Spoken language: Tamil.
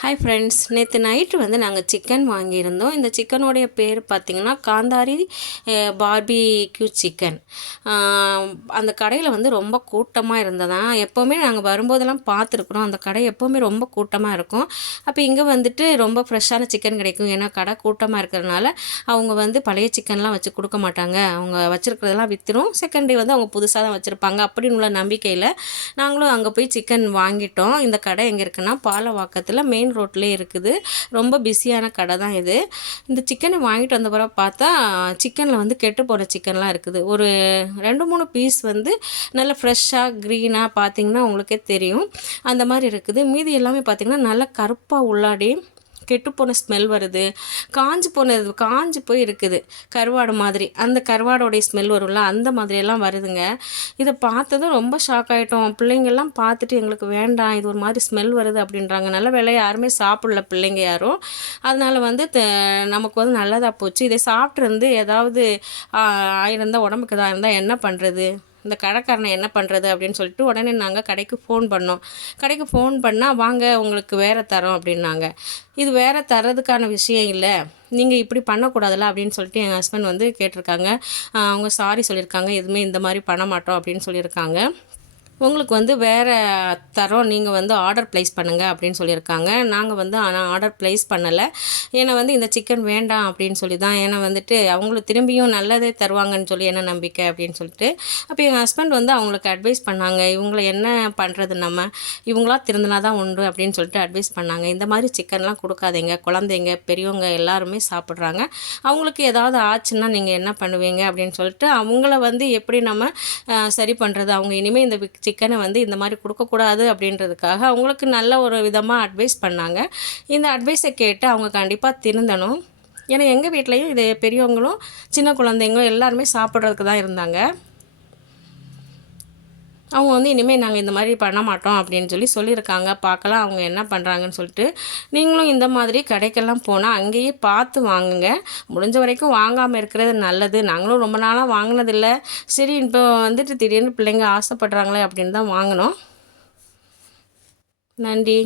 ஹாய் ஃப்ரெண்ட்ஸ் நேற்று நைட்டு வந்து நாங்கள் சிக்கன் வாங்கியிருந்தோம். இந்த சிக்கனுடைய பேர் பார்த்திங்கன்னா காந்தாரி பார்பி கியூ சிக்கன் அந்த கடையில் வந்து ரொம்ப கூட்டமாக இருந்ததான் எப்போவுமே நாங்கள் வரும்போதெல்லாம் பார்த்துருக்குறோம் அந்த கடை எப்போவுமே ரொம்ப கூட்டமாக இருக்கும். அப்போ இங்கே வந்துட்டு ரொம்ப ஃப்ரெஷ்ஷான சிக்கன் கிடைக்கும். ஏன்னா கடை கூட்டமாக இருக்கிறதுனால அவங்க வந்து பழைய சிக்கன்லாம் வச்சு கொடுக்க மாட்டாங்க. அவங்க வச்சுருக்கிறதெல்லாம் விற்றுரும் செகண்ட் டே வந்து அவங்க புதுசாக தான் வச்சுருப்பாங்க அப்படின்னு உள்ள நம்பிக்கையில் நாங்களும் அங்கே போய் சிக்கன் வாங்கிட்டோம். இந்த கடை எங்கே இருக்குன்னா பாலவாக்கத்தில் மெயின் மெயின் ரோட்லேயே இருக்குது. ரொம்ப பிஸியான கடை தான் இது. இந்த சிக்கனை வாங்கிட்டு வந்த பிறகு பார்த்தா சிக்கனில் வந்து கெட்டு போகிற சிக்கன்லாம் இருக்குது. ஒரு ரெண்டு மூணு பீஸ் வந்து நல்ல ஃப்ரெஷ்ஷாக க்ரீனாக பார்த்தீங்கன்னா உங்களுக்கே தெரியும். அந்த மாதிரி இருக்குது. மீதி எல்லாமே பார்த்திங்கன்னா நல்லா கருப்பாக உள்ளாடி கெட்டுப்போன ஸ்மெல் வருது. காஞ்சி போனது காஞ்சி போய் இருக்குது. கருவாடு மாதிரி. அந்த கருவாடோடைய ஸ்மெல் வரும்ல அந்த மாதிரியெல்லாம் வருதுங்க. இதை பார்த்ததும் ரொம்ப ஷாக் ஆகிட்டோம் பிள்ளைங்கள்லாம் பார்த்துட்டு எங்களுக்கு வேண்டாம் இது ஒரு மாதிரி ஸ்மெல் வருது அப்படின்றாங்க. நல்ல வேலை யாருமே சாப்பிடல பிள்ளைங்க யாரும். அதனால் வந்து நமக்கு வந்து நல்லதாக போச்சு. இதை சாப்பிட்ருந்து ஏதாவது ஆயிருந்தால் உடம்புக்கு தான் இருந்தால் என்ன பண்ணுறது இந்த கடைக்காரனை என்ன பண்ணுறது அப்படின்னு சொல்லிட்டு உடனே நாங்கள் கடைக்கு ஃபோன் பண்ணோம். கடைக்கு ஃபோன் பண்ணால் வாங்க உங்களுக்கு வேறு தரோம் அப்படின்னாங்க. இது வேறு தரதுக்கான விஷயம் இல்லை. நீங்கள் இப்படி பண்ணக்கூடாதுல்ல அப்படின்னு சொல்லிட்டு என் ஹஸ்பண்ட் வந்து கேட்டிருக்காங்க. அவங்க சாரி சொல்லியிருக்காங்க. எதுவுமே இந்த மாதிரி பண்ண மாட்டோம் அப்படின்னு சொல்லியிருக்காங்க. உங்களுக்கு வந்து வேறு தரம் நீங்கள் வந்து ஆர்டர் ப்ளேஸ் பண்ணுங்கள் அப்படின்னு சொல்லியிருக்காங்க. நாங்கள் வந்து ஆனால் ஆர்டர் ப்ளேஸ் பண்ணலை. ஏன்னா வந்து இந்த சிக்கன் வேண்டாம் அப்படின்னு சொல்லி தான் ஏன்னா வந்துட்டு அவங்களுக்கு திரும்பியும் நல்லதே தருவாங்கன்னு சொல்லி என்ன நம்பிக்கை அப்படின்னு சொல்லிட்டு. அப்போ எங்கள் ஹஸ்பண்ட் வந்து அவங்களுக்கு அட்வைஸ் பண்ணாங்க. இவங்கள என்ன பண்ணுறது நம்ம? இவங்களா திருந்தினா தான் உண்டு அப்படின்னு சொல்லிட்டு அட்வைஸ் பண்ணாங்க. இந்த மாதிரி சிக்கன்லாம் கொடுக்காதீங்க. குழந்தைங்க பெரியவங்க எல்லாருமே சாப்பிட்றாங்க. அவங்களுக்கு ஏதாவது ஆச்சுன்னா நீங்கள் என்ன பண்ணுவீங்க அப்படின்னு சொல்லிட்டு அவங்கள வந்து எப்படி நம்ம சரி பண்ணுறது அவங்க இனிமேல் இந்த சிக்கனை வந்து இந்த மாதிரி கொடுக்கக்கூடாது அப்படின்றதுக்காக அவங்களுக்கு நல்ல ஒரு விதமாக அட்வைஸ் பண்ணாங்க. இந்த அட்வைஸை கேட்டு அவங்க கண்டிப்பாக திருந்தணும். ஏன்னா எங்கள் வீட்லேயும் இது பெரியவங்களும் சின்ன குழந்தைங்களும் எல்லாருமே சாப்பிட்றதுக்கு தான் இருந்தாங்க. அவங்க வந்து இனிமேல் நாங்கள் இந்த மாதிரி பண்ண மாட்டோம் அப்படின்னு சொல்லி சொல்லியிருக்காங்க. பார்க்கலாம் அவங்க என்ன பண்ணுறாங்கன்னு சொல்லிட்டு. நீங்களும் இந்த மாதிரி கடைக்கெல்லாம் போனால் அங்கேயே பார்த்து வாங்குங்க. முடிஞ்ச வரைக்கும் வாங்காமல் இருக்கிறது நல்லது. நாங்களும் ரொம்ப நாளாக வாங்கினதில்லை. சரி இப்போ வந்துட்டு திடீர்னு பிள்ளைங்க ஆசைப்படுறாங்களே அப்படின்னு தான் வாங்கினோம். நன்றி.